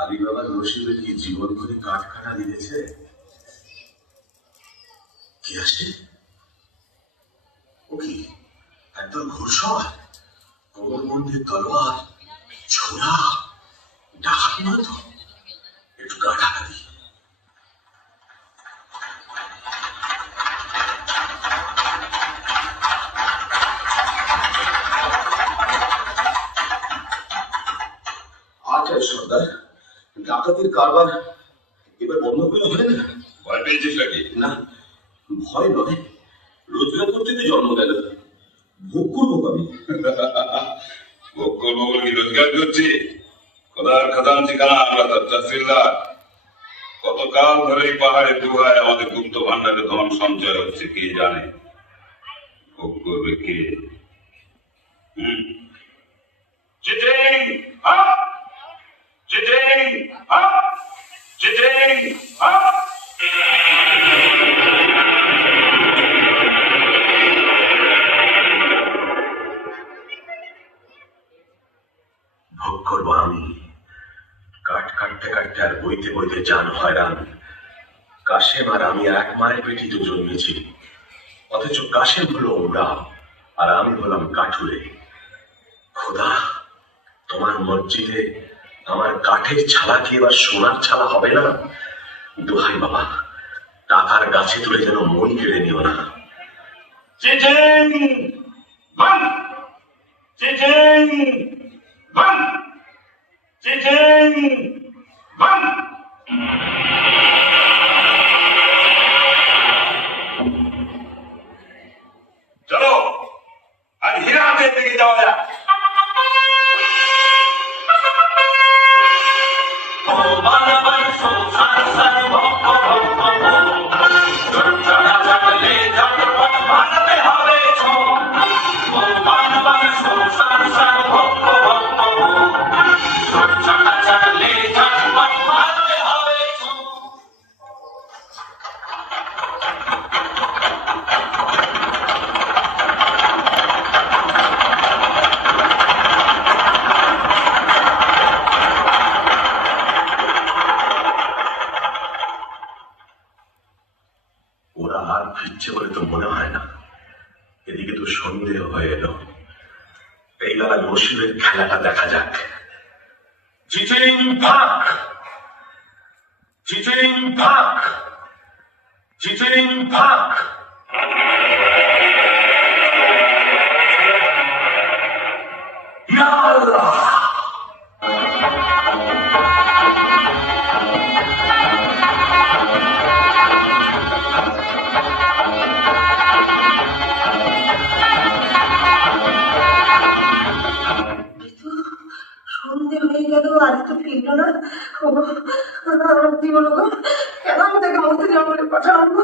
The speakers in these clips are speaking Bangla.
আলিবাবার নসিবে কি জীবন করে কাঠখানা দিয়েছে। কি আসে ও কি একদম ঘোষর, কোমর বন্ধে তলোয়ার, ছোড়া, ডাক নয় তো, একটু গা ঢাকা দিই। আচ্ছা সর্দার, ডাকাতির কারবার এবার বন্ধ করে হয় না? ভয় পেয়েছিস নাকি? না, ভয় নয়, রোজগার করতে তো জন্ম গেল, ভোগ করবো আমি। ভোগ করবো বলে কি রোজগার করছি? খোদার খাজাঞ্চি খানা আমরা তার তহসিলদার। কতকাল ধরে এই পাহাড়ে গুহায় আমাদের গুপ্ত ভান্ডারে ধন সঞ্চয় হচ্ছে কে জানে। ভোগ করবে কে? Cheating up, cheating up, cheating up. ভোগ করবো আমি, কাঠ কাটতে কাটতে আর বইতে বইতে জান হয়রান। কাশেম আর আমি এক মায়ের পেটিতে জন্মেছি, অথচ কাশেম হলো ওরা আর আমি হলাম কাঠুরে। খোদা, তোমার মসজিদে আমার কাঠের ছালা কি এবার সোনার ছালা হবে না? দোহাই বাবা, টাকার গাছে তুলে যেন মন কেড়ে নিও না। চিটিং বন্ধ, চিটিং বন্ধ, চিটিং বন্ধ। চলো আর হীরাদের দিকে যাওয়া যাক। ওরা আর ফিরছে বলে তো মনে হয় না। এদিকে তো সন্দেহ হয়ে এলো। এই বেলা নসিবের খেলাটা দেখা যাক। চিটিং ফাঁক, চিটিং ফাঁক, চিটিং ফাঁক। ইয়া আল্লাহ, আজ তো ফিরলো না। কি বলো গো, কেন আমাদেরকে মধ্যে জঙ্গলে পাঠানো?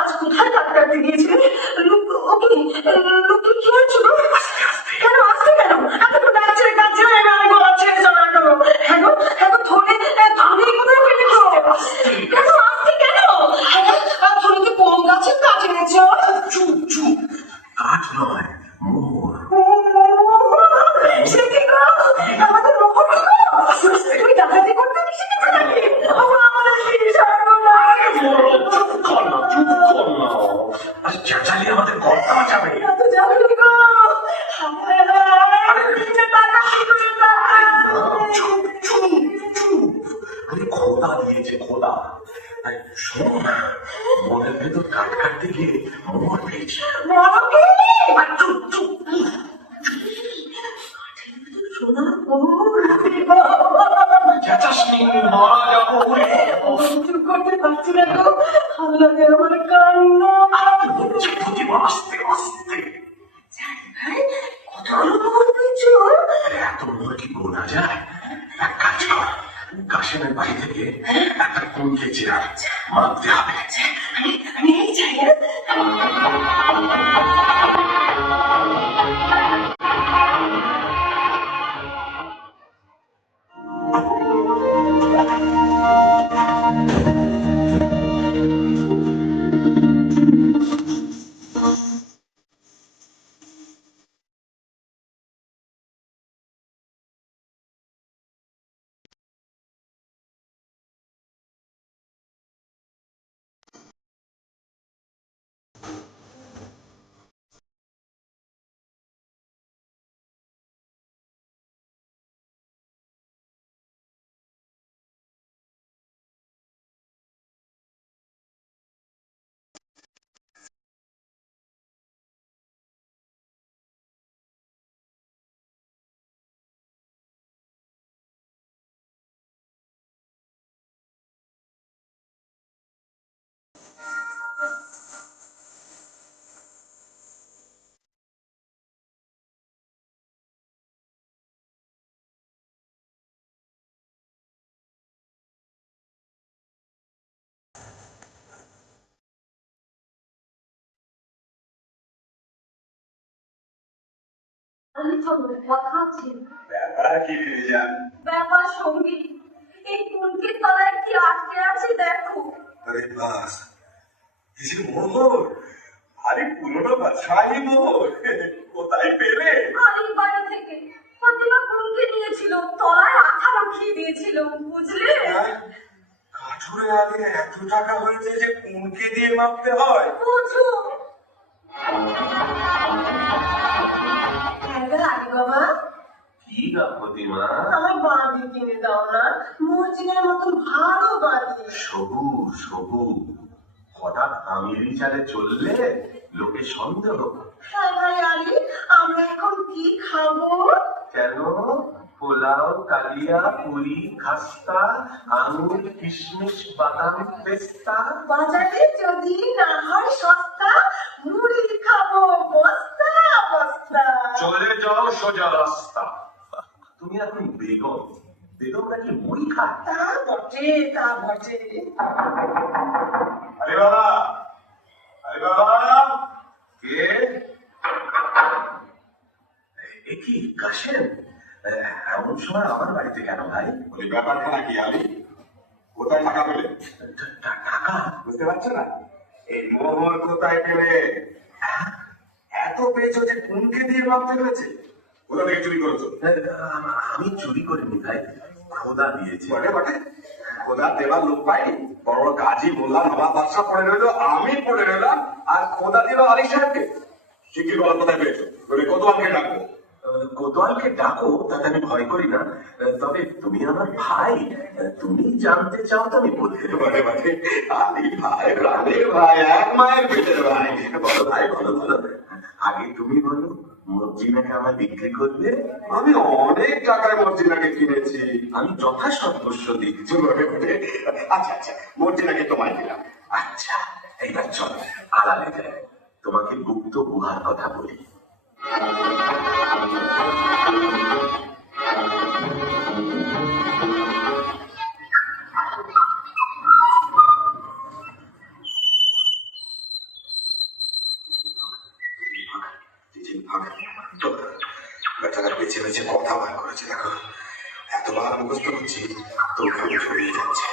আজ কোথায় ডাক্তারতে গিয়েছিলে? লোককে কি হচ্ছিল? কেন আসছে? কেন এত ডাকছে কাছে আমি গলা ছেড়ে যাবো না কেন? হ্যাঁ গো, হ্যাঁ গো, ধরে ধরে কোথায় ফেলেছ? কেন আসছে? কেন ধরে কি কোন গাছের কাছে গেছ? চুপ চুপ, কাঠ নয়, মোর। আমাদের মোহর তুমি ডাকাতি করতে শিখেছো নাকি? চেঁচালে আমাদের কর্তা বাঁচাবে। খোদা দিয়েছে, খোদা। শোনো না, মনের ভেতর কাট কাটতে গিয়ে মোর পেয়েছি। চুপ করতে পারছি না তো, ভালো লাগে আমার কান্না। আস্তে আস্তে কতগুলো মোহর পেয়েছো? এত মোহর কি গোনা যায়? এক কাজ কর, কাশেমের বাড়ি থেকে একটা কুলকে চেয়ার মারতে হবে। আমি এই চাই। আমি তো কথা আছে। ব্যাপার কি জান? ব্যাপার সঙ্গী, এই কুলকির তলায় কি আটকে আছে দেখো। আরে বাস, এই যে মোহর, আরে পুরোনো বাছাই মোহর, কোথায় পেলে? আলির বাড়ি থেকে প্রতিমা কুলকি নিয়েছিল, তলায় আঠা রাখিয়ে দিয়েছিল, বুঝলে? কাঠুরে আগে এত টাকা হয়েছে যে কুনকে দিয়ে মাপতে হয়? বুঝো আলি বাবা, কি না প্রতিমা? আমার বাঁধি কিনে দাও না, মসজিদের মতন ভালো বাঁধি। সবু সবু, হঠাৎ আমিরি চালে চললে লোকে সন্দেহ। হ্যাঁ ভাই আলি, আমরা এখন কি খাবো? কেন? পোলাও, কালিয়া, পুরি, খাস্তা, আঙুর, কিশমিশ, বাদাম, পেস্তা। বাজারে যদি না হয় সস্তা, মুড়ি খাবো বস্তা বস্তা। চলে যাও সোজা রাস্তা। তুমি এখন বেগম, বেগম নাকি মুড়ি খায়? তা বটে, তা বটে। আরে বাবা, আরে বাবা, কে? এ কি কাশেম? এমন সময় আমার বাড়িতে কেন ভাই? ওই ব্যাপারটা নাকি আলি? কোথায় টাকা পেলে? টাকা? বুঝতে পারছো না? এই মোহর কোথায় পেলে? এত পেয়েছো যে কুনকে দিয়ে মাপতে হয়েছে? কোথা থেকে চুরি করেছো? আমি চুরি করিনি ভাই, খোদা দিয়েছে। বটে বটে, খোদা দেবার লোক পাইনি। বড় গাজী মোল্লা নবাব বাদশাহ পড়ে রইলো, আমি পড়ে রইলাম, আর খোদা দিল আলী সাহেবকে। শিক্ষিত গলা কোথায় পেয়েছো? বলে কোতোয়ালকে ডাকবো। কোতোয়ালকে ডাকো, তাতে আমি ভয় করি না। তবে তুমি আমার ভাই, তুমি জানতে চাও তো আমি বলতে বটে বটে, আলী ভাই, রাধে ভাই, এক মায়ের পেটের ভাই। বলো ভাই, বলো বলো। আগে তুমি বলো, মর্জিনাকে আমার বিক্রি করবে? আমি অনেক টাকায় মর্জিনাকে কিনেছি। আমি যথাসর্বস্ব দিচ্ছি। বটে বটে। আচ্ছা আচ্ছা, মর্জিনাকে তোমায় দিলাম। আচ্ছা, এইবার চলো আড়ালে যাই, তোমাকে গুপ্ত গুহার কথা বলি। বেচারা বেছে বেছে কথা বার করেছে, দেখো এতবার মুখস্থ করছি তবু ছড়িয়ে যাচ্ছে।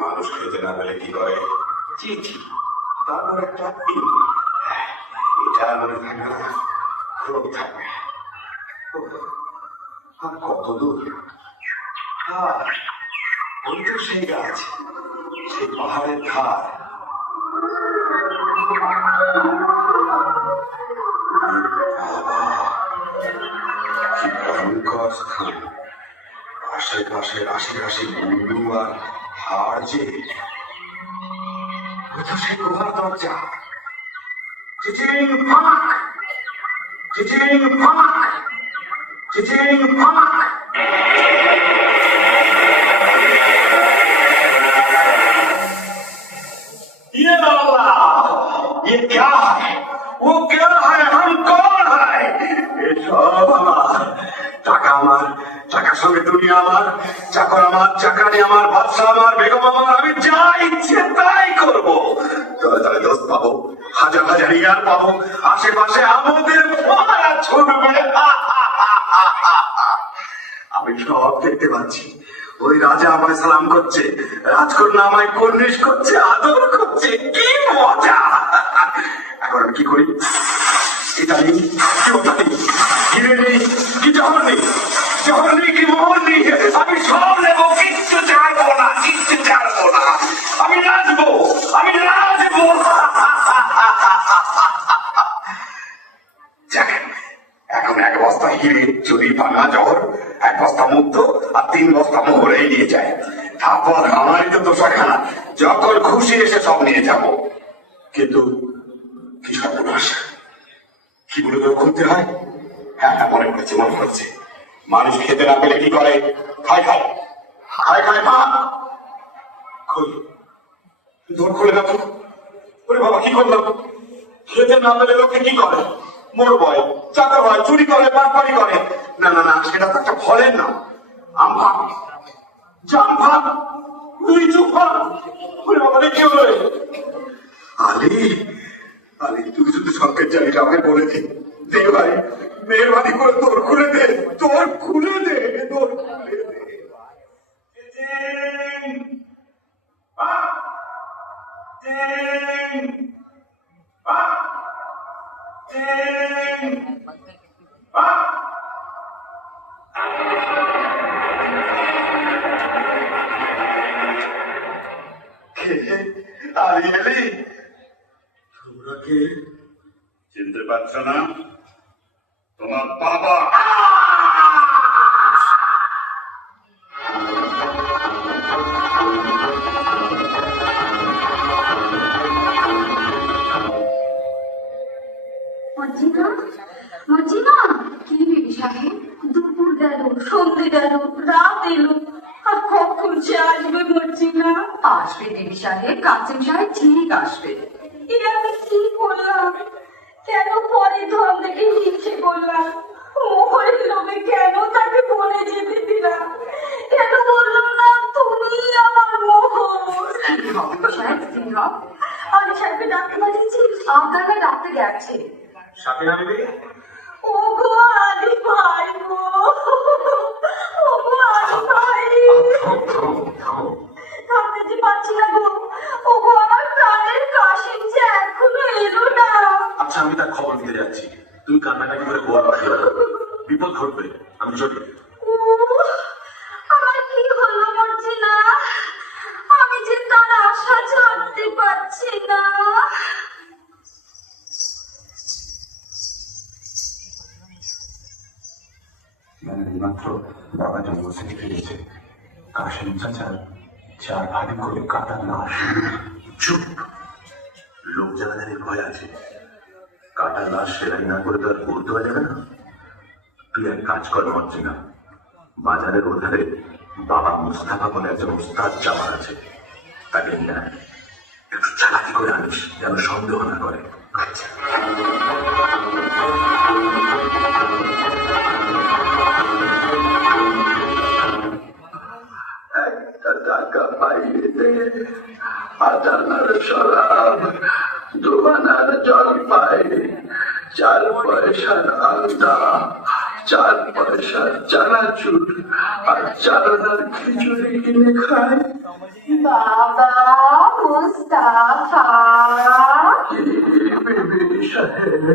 মানুষ খেতে না পেলে কি করে? চিঠি, তারপর একটা পিন। এটা মনে থাকবে না, খুব থাকবে। আর কত দূর? ওই তো সেই গাছ, সেই পাহাড়ের ধার। কি ভয়ঙ্কর স্থান! আশেপাশে রাশি রাশি গুন্ডু আর হাড় যে। ওই তো সেই গুহার দরজা। চিচিং ফাঁক, চিচিং ফাঁক, চিচিং ফাঁক। ये बाबा, ये क्या है? वो क्या है? हम कौन है? ये सब আমার টাকা, আমার টাকার সঙ্গে দুনিয়া আমার, চাকর আমার, চাকরানি আমার, বাদশা আমার, বেগম আমার, আমি যা ইচ্ছে তাই করবো। তলে তলে দোস্ত পাবো, হাজার হাজার ইয়ার পাবো, আশেপাশে আমাদের মারা ছুটবে। আমি সব দেখতে পাচ্ছি। ওই রাজা আমায় সালাম করছে, রাজকন্যা আমায় কর্নিশ করছে, আদর করছে, কি মজা! এখন আমি কি করি? এটা নেই কি ওটা নেই, হিরে নেই কি জহর নেই, জহর নেই কি মোহর নেই, আমি সব নেবো, কিচ্ছু ছাড়বো না, কিচ্ছু ছাড়বো না। আমি নাচবো, আমি নাচবো। যাক, এখন এক বস্তা হিরে, চুরি, ভাঙা, জহর, এক বস্তা মুক্ত আর 3 বস্তা মোহর এই নিয়ে যায়। তারপর আমারই তো দোষাখানা, যখন খুশি এসে সব নিয়ে যাব। কিন্তু কি সর্বনাশ! কি বলে তো খুঁজতে হয়? হ্যাঁ হ্যাঁ, মনে পড়েছে, মনে পড়েছে। মানুষ খেতে না পেলে কি করে? খায় খায়, খায় খায় মা। খুলি, দৌড় খুলে দেখো। ওরে বাবা, কি করলাম? খেতে না পেলে লোকে কি করে? মোর বয়, চাকর হয়, চুরি করে, বাটপারি করে। না না না, সেটা তো একটা ফলের নাম। আমফান, জামফান, লিচু ফান। ওরে বাবা রে, কি হলো? আলী, আলী, তুই যদি সবকে জানিস আমাকে বলে দিন। দে ভাই, মেহরবানি করে তোর খুলে দে, তোর খুলে দে, তোর খুলে দে। আরে এলি, তোমরা কে? চিনতে পারছ না? তোমার বাবা। মর্জিনা, মর্জিনা, কি বিবি সাহেব? দুপুর গেল, সন্ধে গেল, রাত এলো, আর কখন সে আসবে মর্জিনা? আসবে দেবী সাহেব, কাসিম সাহেব ঠিক আসবে। এ আমি কি করলাম? কেন পরে ধন থেকে হিংসে করলাম? মোহরের লোভে কেন তাকে বলে যেতে দিলাম? কেন বললাম না তুমি আমার মোহর? সাহেব স্থির হও। আমি সাহেবকে ডাকতে পাঠিয়েছিস? আপনাকে ডাকতে গেছে। সাকিনা বিবি, ও গো আলি ভাই গো, ও গো আলি ভাই, থামো। থামতে যে পারছি না গো। ও গো আমার প্রাণের কাশিম যে এখনো এলো না। আচ্ছা, আমি তার খবর নিতে যাচ্ছি। তুমি কান্নাকাটি করে গোয়াল পাঠিয়ে দাও। বিপদ ঘটবে, আমি চলি। উফ, আমার কি হলো মর্জিনা? আমি যে তার আশা ছাড়তে পারছি না। মাত্র বাবা জন্ম থেকে ফিরেছে। কাশিম চাচার 4 ভাগে করে কাটা লাশ। চুপ, লোক জানাজানির ভয় আছে। কাটা লাশ সেলাই না করে তো আর উঠতে পারে না। তুই এক কাজ কর মর্জিনা, বাজারের ওধারে বাবা মুস্তাফা বলে একজন উস্তাদ জামার আছে, তাকে নিয়ে আয়। একটু চালাকি করে আনিস, যেন সন্দেহ না করে। আচ্ছা। একটা টাকা পাইয়ে দে, আটানার শরাব, দোকানার জলপাই, 4 পয়সার আলতা, 4 পয়সার চানাচুর, আর চালানার খিচুড়ি কিনে খায়। বাবা মুস্তাফা, বিবি সাহেব,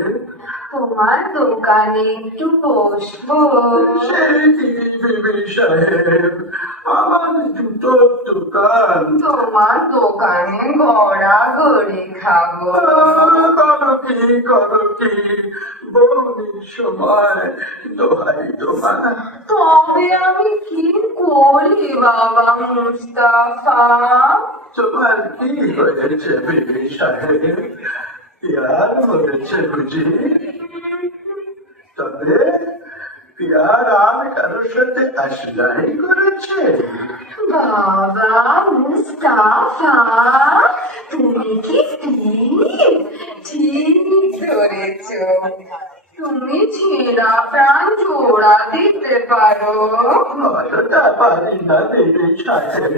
তোমার দোকানে একটু বসবো? সেই বিবি সাহেব, আমার জুতোর দোকান। তোমার দোকানে গড়াগড়ি খাবো। করো কি বৌনির সময়, দোহাই তোমার। তবে আমি কি করি বাবা মুস্তাফা? তোমার কি হয়েছে বিবি সাহেব? ইয়ার হয়েছে বুঝি? তবে পিয়ার আর কারোর সাথে আসলাই করেছে? বাবা মুস্তাফা, তুমি কি ঠিক ধরেছ। তুমি ছেঁড়া প্রাণ জোড়া দিতে পারো। অতটা পারি না বিবি সাহেব,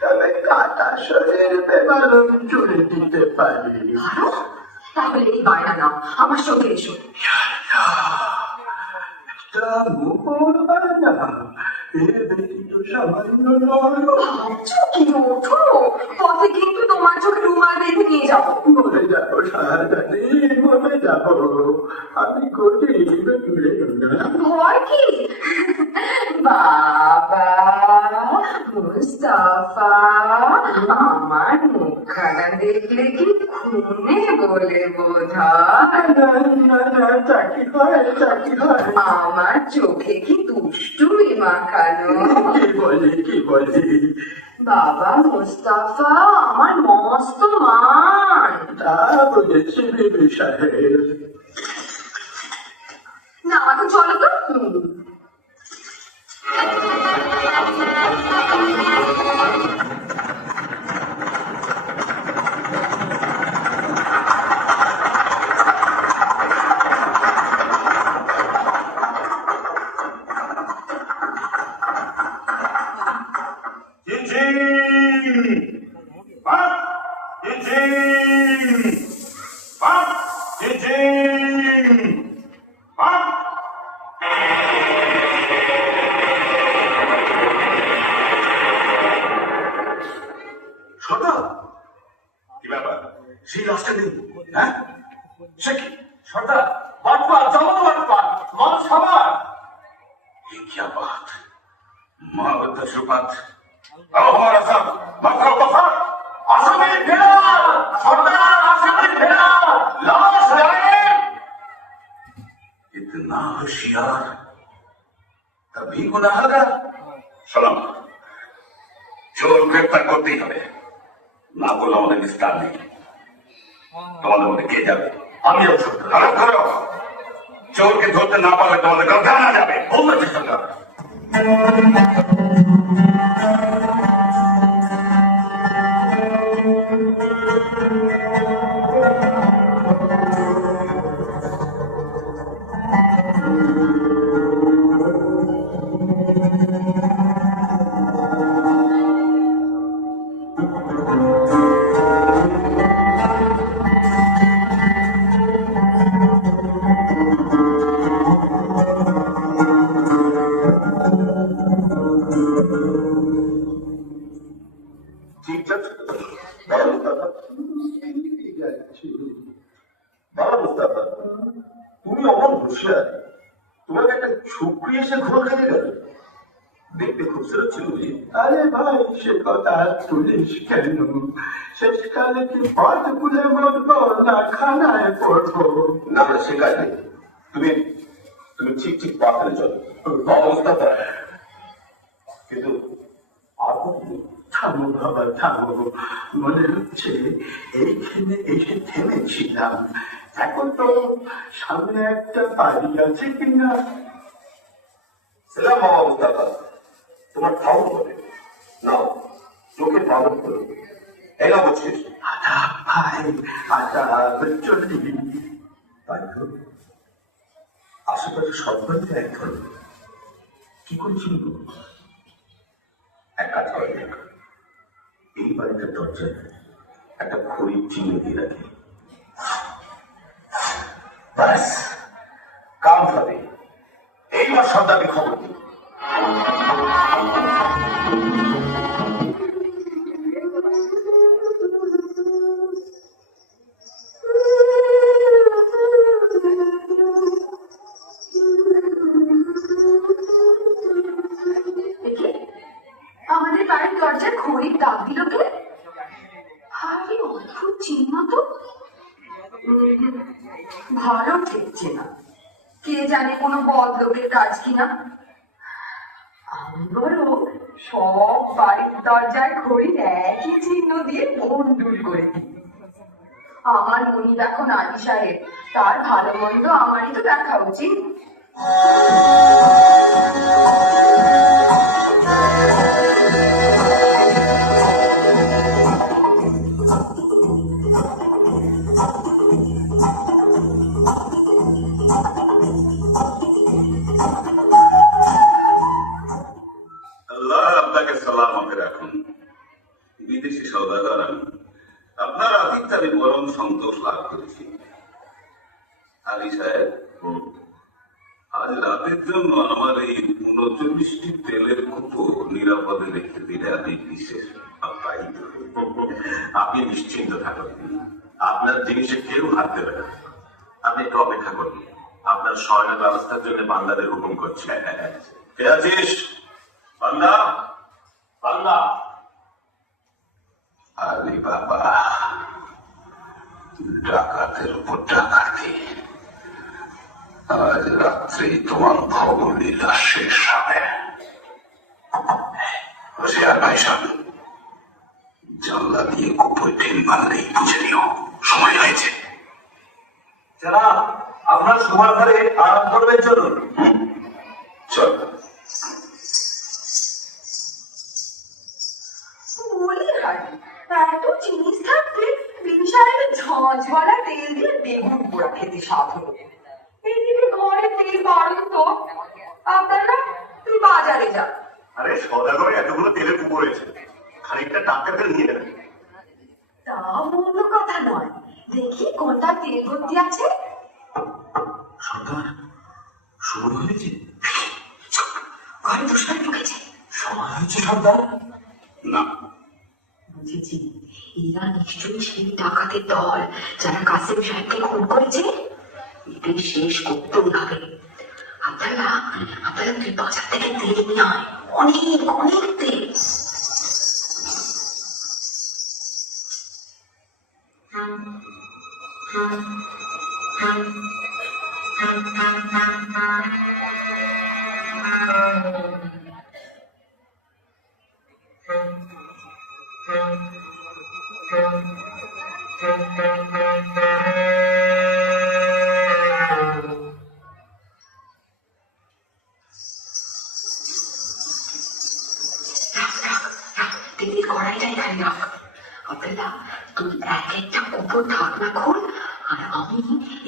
তবে কাটা শরীর বেমালুম জুড়ে দিতে পারি। তাহলে এই বায়না নাও, আমার সঙ্গে এসো। একটা মোহর হয় না, এর ব্যতীত সামান্য নয়। ভাবছো কি? ওঠো, পথে কিন্তু তোমার চোখে রুমাল বেঁধে নিয়ে যাবো। মরে যাবো সারাদানি, মরে যাবো। আমি গরিব না। ভয় কি? বাবা মুস্তাফা, আমার মুখখানা দেখলে কি খুনে বলে বোধ হয়? চাকরি হয়, চাকরি হয়। আমার চোখে কি দুষ্টুমি মাখানো? কি বলি? বাবা মুস্তাফা, আমার মস্ত মান। তা বুঝেছি বিবি সাহেব। না আমাকে চলো তো। সর্দার বাটপার জমা বাটপার মাল সবার। ये क्या बात, महाबत शुपात। आओ हमारा साथ, मक्का बफर, आसामी फेरा, सरदार आसामी फेरा, लाश लाए। इतना होशियार, तभी गुनाहगार। সালাম, চোর গ্রেপ্তার করতেই হবে, না করলে আমাদের নিস্তার নেই। তোমাদের মধ্যে কে যাবে? আমিও সর্দার। আরো করো, চোরকে ধরতে না পারলে তোমাদের গর্দানা যাবে। বলতে সরকার। ঠিক আছে বড় মুস্তাফা, বড় মুস্তাফা, তুমি অমন হুঁশিয়ার, তোমাকে একটা ছুকরি এসে ঘোর খেতে গেল। দেখতে খুবসুরত ছিল বুঝি? আরে ভাই, সে কথা তুলিস কেন? শেষকালে কি পথ ভুলে মরবো না খানায় পড়বো? না না, সে কাজ নেই। তুমি তুমি ঠিক ঠিক পা ফেলে চলো বড় মুস্তাফা। কিন্তু আর কত দূর? থামো বাবা থামো, মনে হচ্ছে এইখানে এসে থেমেছিলাম। এখন তো সামনে একটা বাড়ি আছে কিনা। সেলাম বাবা মুস্তাফা, তোমার খাও হবে নাও, চোখে পালন করো। এই না বলছিস? আদাব ভাই, আদাব, চলি। তাই তো, আশেপাশে সব বাড়িতে এক ধরনের। কি করে চিনব? এক কাজ করা যাক, এই বাড়িটার দরজায় একটা ঘড়ির চিহ্ন দিয়ে রাখি। ব্যাস, কাম হবে। এইবার সর্দারকে খবর দিই। আমাদের বাড়ির দরজায় ঘড়ির দাগ দিল কে? আরে অদ্ভুত চিহ্ন তো। ভালো ঠেকছে না, কে জানে কোনো বদলোকের কাজ কিনা। আমি বড় সব বাড়ির দরজায় ঘড়ির একই চিহ্ন দিয়ে ভন্ডুল করে দিই। আমার মনিব এখন আলী সাহেব, তার ভালো মন্দ আমারই তো দেখা উচিত। আল্লাহ আপনাকে সালামতে রাখুন। বিদেশি সওদাগর আমি, আপনার আতিথ্যে আমি পরম সন্তোষ লাভ করেছি। আলী সাহেব, আজ রাতের জন্য আমার এই 39টি তেলের কুপো নিরাপদে রেখে দিলে আমি বিশেষ আপ্যায়িত হই। আপনি নিশ্চিন্ত থাকুন, আপনার জিনিসে কেউ হাত দেবে না। আপনি একটু অপেক্ষা করুন, আপনার শয়ন ব্যবস্থার জন্য বান্দাদের হুকুম করছে। কে আছিস বান্দা? বান্দা। আরে বাবা, ডাকাতের উপর ডাকাতি। আজ রাত্রেই তোমার ভবলীলা শেষ হবে। হুঁশিয়ার ভাই সাহেব, জানলা দিয়ে কুপোয় ঢিল মারলেই বুঝে নিও সময় হয়েছে। যারা আপনার সময় ঘরে আরাম করবেন চলুন। চল। বলি হারি, এত জিনিস থাকতে বিবি সাহেবের ঝাঁঝওয়ালা তেল দিয়ে বেগুন পোড়া খেতে স্বাদ হলো। এদিকে ঘরে তেল বাড়ুন তো, আপনারা তুই বাজারে যা। আরে সদাগরে এতগুলো তেলের কুপো রয়েছে, খানিকটা টাটকা তেল নিয়ে নেবেন। তা মন্দ কথা নয়, দেখি কোনটা তেল ভর্তি আছে। সর্দার, সময় হয়েছে। ঘরে দুষ্কার ঢুকেছে। সময় হয়েছে সর্দার। না, বুঝেছি, এরা নিশ্চয়ই সেই ডাকাতের দল যারা কাসেম সাহেবকে খুন করেছে। আজকেই শেষ করতেই হবে। আপনারা তুই বাজার থেকে তেল নিয়ে আয়, অনেক অনেক তেল। তেলের কড়াইটা এখানে রাখ। আপনারা তুই এক একটা কুকুর ঢাকনা খোল, আর আমি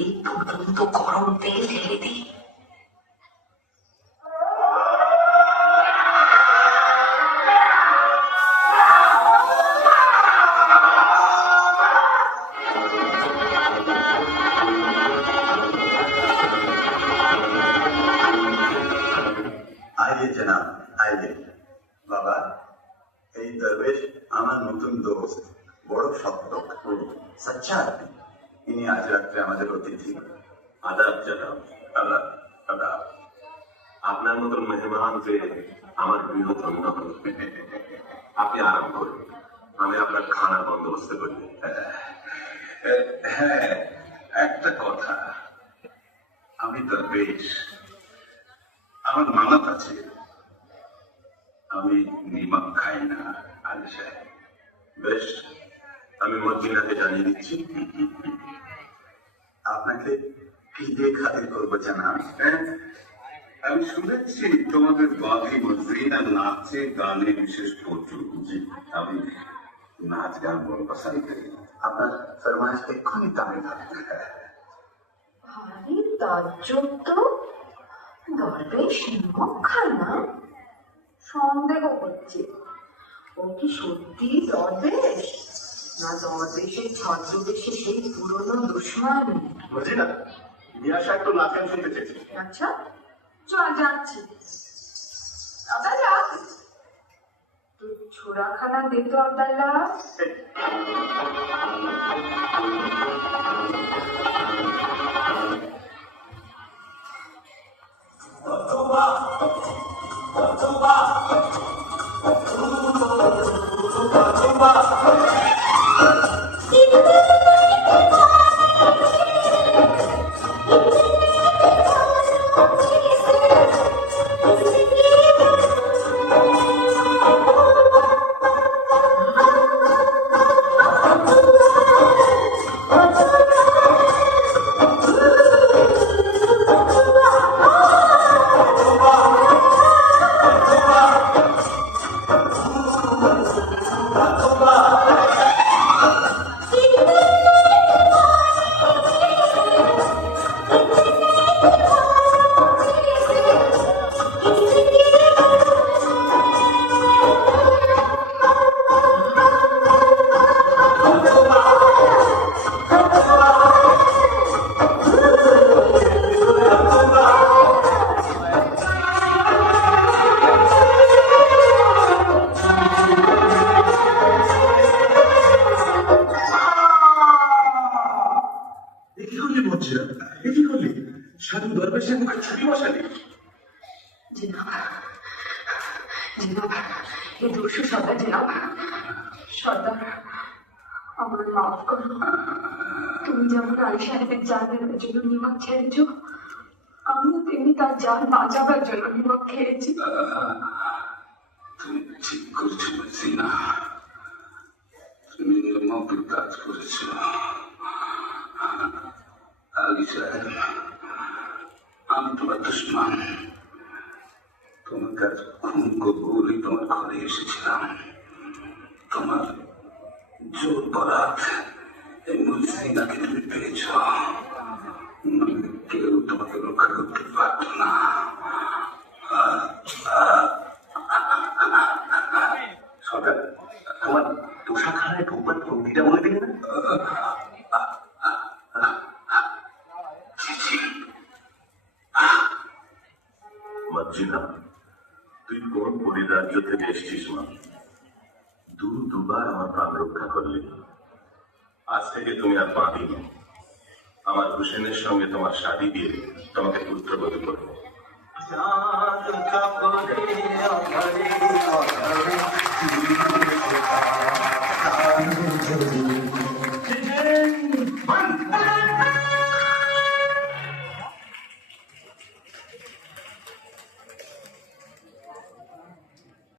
এই ফুটন্ত গরম তেল ঢেলে দিই। आइए जनाब, आइए। बाबा, এই দরবেশ আমার নতুন দোস্ত, বড় শক্ত, সচ্চা আদমি। ইনি আজ রাত্রে আমাদের অতিথি। আদাব জানাব। আদাব আদাব। আপনার মতন মেহমান পেয়ে আমার বৃহৎ ধন্য হল। আপনি আরাম করুন, আমি আপনার খানার বন্দোবস্ত করি। হ্যাঁ, একটা কথা, আমি দরবেশ, আমার মানত আছে, আমি নিমক খাই না। আলী সাহেব, বেশ, আমি মর্জিনাকে জানিয়ে দিচ্ছি। আপনাকে কি দিয়ে খাতির করবো জানাব? হ্যাঁ, আমি শুনেছি তোমাদের বাকি মজরিনা নাচে গানে বিশেষ প্রচুর। জি, আমি নাচ গান বড় পছন্দ করি। আপনার ফরমাইশ এক্ষুনি তামিল হবে। ভারী তাজ্জব তো, দরবেশ নিমক খায় না? সন্দেহ হচ্ছে, ও কি সত্যি দরবেশ, না দরবেশের ছদ্মবেশে সেই পুরনো দুশ্মন? বুঝি না, মিয়াশা একটু নাচ গান শুনতে চেয়েছি। আচ্ছা, চল যাচ্ছি। আব্দাল্লাহ, তুই ছোড়াখানা দে তো আব্দাল্লাহ। সাধু দরবেশের মুখে ছুরি বসালি? জনাব, জনাব, এ দোষী সর্দার জনাব, সর্দার আমার মাফ করো। তুমি যেমন আলী সাহেবের জান নেওয়ার জন্য নিমক ছেড়েছ, আমিও তেমনি তার জান বাঁচাবার জন্য নিমক খেয়েছি। তুমি ঠিক করছো মজরিনা, তুমি নির্মমের কাজ করেছ। আলী সাহেব, আমি তোমার দুশ্মন। তোমার কাজ খুন কবুলই তোমার ঘরে এসেছিলাম। তোমার জোর বরাত এই মজরিনাকে তুমি পেয়েছ, কেউ তোমাকে রক্ষা করতে পারত না। সরকার, তোমার তোষাখানায় ঢোকবার ফন্দিটা বলে দিলে না? মর্জিনা, তুই কোন পরিরাজ্য থেকে এসছিস মা? দুবার আমার প্রাণ রক্ষা করলে। আজ থেকে তুমি আর বাঁধি না। আমার হুসেনের সঙ্গে তোমার শাদী দিয়ে তোমাকে পুত্রবধূ করবো। चांद का परे